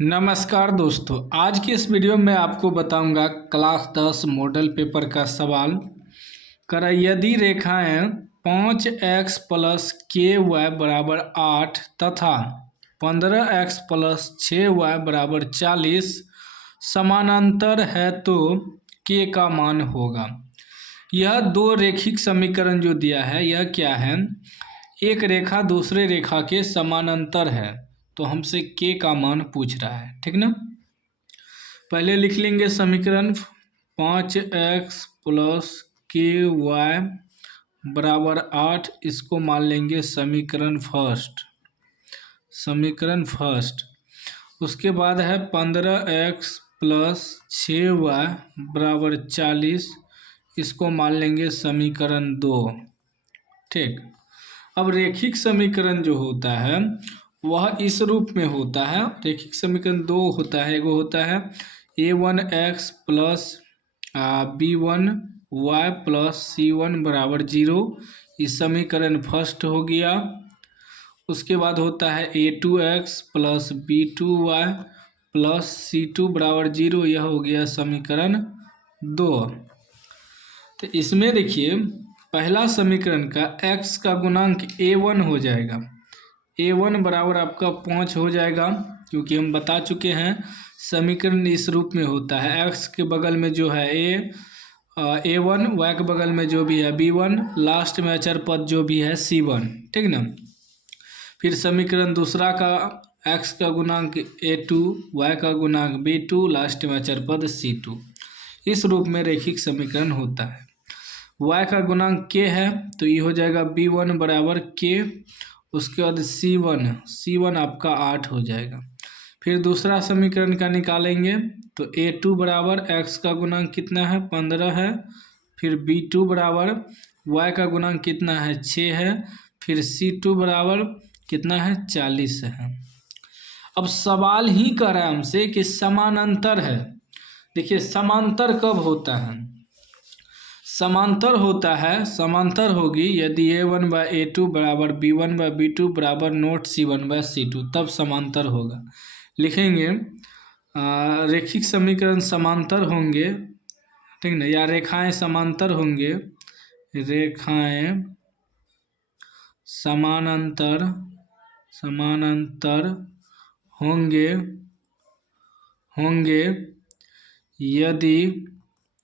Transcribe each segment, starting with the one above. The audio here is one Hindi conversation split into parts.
नमस्कार दोस्तों, आज की इस वीडियो में आपको बताऊंगा क्लास 10 मॉडल पेपर का सवाल कर यदि रेखाएं 5x प्लस के वाई बराबर 8 तथा 15x प्लस 6y बराबर 40 समानांतर है तो के का मान होगा। यह दो रेखिक समीकरण जो दिया है यह क्या है, एक रेखा दूसरे रेखा के समानांतर है तो हमसे के का मान पूछ रहा है, ठीक ना। पहले लिख लेंगे समीकरण 5x प्लस के वाई बराबर 8, इसको मान लेंगे समीकरण फर्स्ट। उसके बाद है 15x प्लस 6y बराबर 40, इसको मान लेंगे समीकरण 2, ठीक। अब रेखिक समीकरण जो होता है वह इस रूप में होता है। रेखिक समीकरण दो होता है, एगो होता है a1x plus b1y plus c1 बराबर 0, इस समीकरण फर्स्ट हो गया। उसके बाद होता है a2x plus b2y plus c2 बराबर 0, यह हो गया समीकरण 2। तो इसमें देखिए पहला समीकरण का x का गुणांक a1 हो जाएगा, a1 बराबर आपका 5 हो जाएगा, क्योंकि हम बता चुके हैं समीकरण इस रूप में होता है। x के बगल में जो है a1, y के बगल में जो भी है b1, लास्ट में अचर पद जो भी है c1, ठीक ना। फिर समीकरण दूसरा का x का गुणांक a2, y का गुणांक b2, लास्ट में अचर पद c2, इस रूप में रेखिक समीकरण होता है। y का गुणांक k है तो ये हो जाएगा b1 बराबर k, उसके बाद c1 आपका 8 हो जाएगा। फिर दूसरा समीकरण का निकालेंगे तो a2 बराबर x का गुणांक कितना है 15 है, फिर b2 बराबर y का गुणांक कितना है 6 है, फिर c2 बराबर कितना है 40 है। अब सवाल ही कर रहा है हमसे कि समानांतर है। देखिए समांतर कब होता है, समांतर होगी यदि a1 बाय a2 बराबर b1 बाय b2 बराबर नोट c1 बाय c2, तब समांतर होगा। लिखेंगे रेखिक समीकरण समांतर होंगे, ठीक ना, या रेखाएं समांतर होंगे, रेखाएं समानांतर होंगे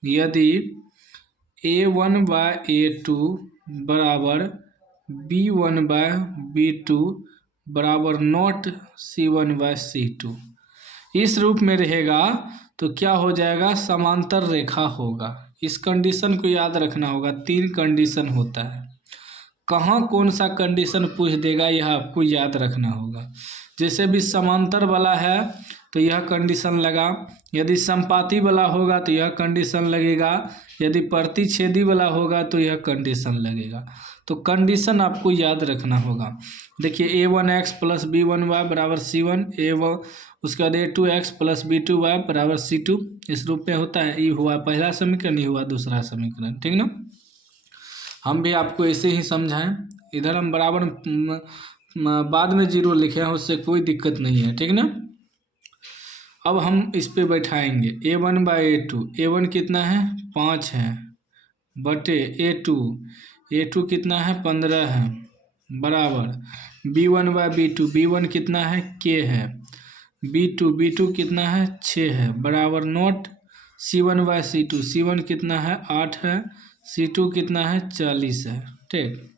यदि a1 बाय a2 बराबर b1 बाय b2 बराबर नॉट c1 बाय c2, इस रूप में रहेगा तो क्या हो जाएगा, समांतर रेखा होगा। इस कंडीशन को याद रखना होगा। 3 कंडीशन होता है, कहाँ कौन सा कंडीशन पूछ देगा यह आपको याद रखना होगा। जैसे भी समांतर वाला है तो यह कंडीशन लगा, यदि संपाती वाला होगा तो यह कंडीशन लगेगा, यदि प्रतिच्छेदी वाला होगा तो यह कंडीशन लगेगा। तो कंडीशन आपको याद रखना होगा। देखिए a1x प्लस b1y बराबर c1, उसके बाद a2x प्लस b2y बराबर c2, इस रूप में होता है। ये हुआ पहला समीकरण, ये हुआ दूसरा समीकरण, ठीक ना। हम भी आपको ऐसे ही समझाएं, इधर हम बराबर बाद में 0 लिखे हैं, उससे कोई दिक्कत नहीं है, ठीक ना। अब हम इस पे बैठाएंगे a1 बाई a2, a1 कितना है 5 है, बटे a2 कितना है 15 है, बराबर b1 बाई b2, b1 कितना है k है, b2 कितना है 6 है, बराबर नोट c1 बाई c2 कितना है 8 है, c2 कितना है 40 है, ठीक।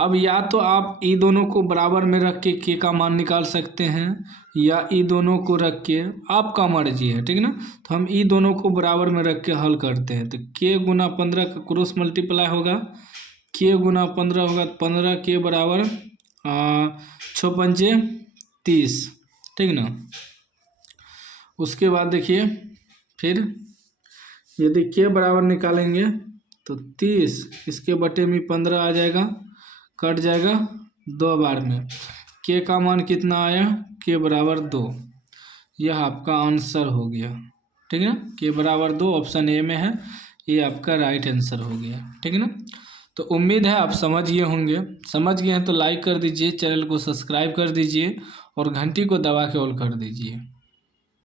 अब या तो आप ई दोनों को बराबर में रख के के का मान निकाल सकते हैं, या ई दोनों को रख के, आपका मर्जी है, ठीक ना। तो हम ई दोनों को बराबर में रख के हल करते हैं। तो के गुना 15 का क्रॉस मल्टीप्लाई होगा, के गुना 15 होगा, 15 के बराबर 6 पंचे 30, ठीक ना। उसके बाद देखिए फिर यदि के बराबर निकालेंगे तो 30, इसके बटे में 15 आ जाएगा, कट जाएगा 2 बार में। के का मान कितना आया, के बराबर 2, यह आपका आंसर हो गया, ठीक है ना। के बराबर 2 ऑप्शन ए में है, ये आपका राइट आंसर हो गया, ठीक है ना। तो उम्मीद है आप समझ गए हैं तो लाइक कर दीजिए, चैनल को सब्सक्राइब कर दीजिए और घंटी को दबा के ऑल कर दीजिए।